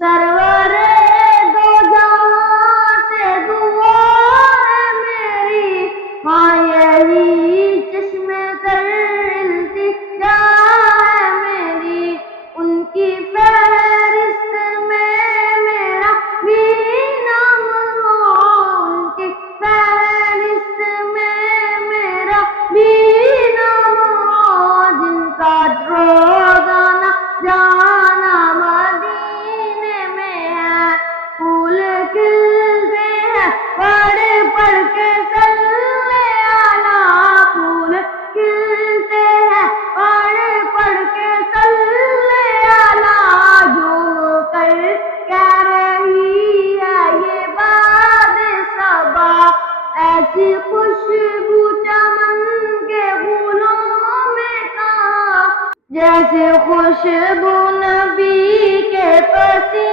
سرور دو جہاں سے دعا ہے میری، ہاں یہی چشم تر التجا ہے میری، ان کی فہرست میں میرا بھی نام ہو، ان کی فہرست میں میرا بھی نام ہو، جن کا روزانہ جانا مدینے میں ہے، پھول کھلتے ہیں پڑھ پڑھ کے صلی اعلیٰ، پھول کھلتے ہیں پڑھ پڑھ کے صلی اعلیٰ، جھوم کر کہہ رہی ہے یہ باد صبا، ایسی خوشبو چمن کے پھولوں میں کہاں، جیسے خوشبو نبی کے پسینے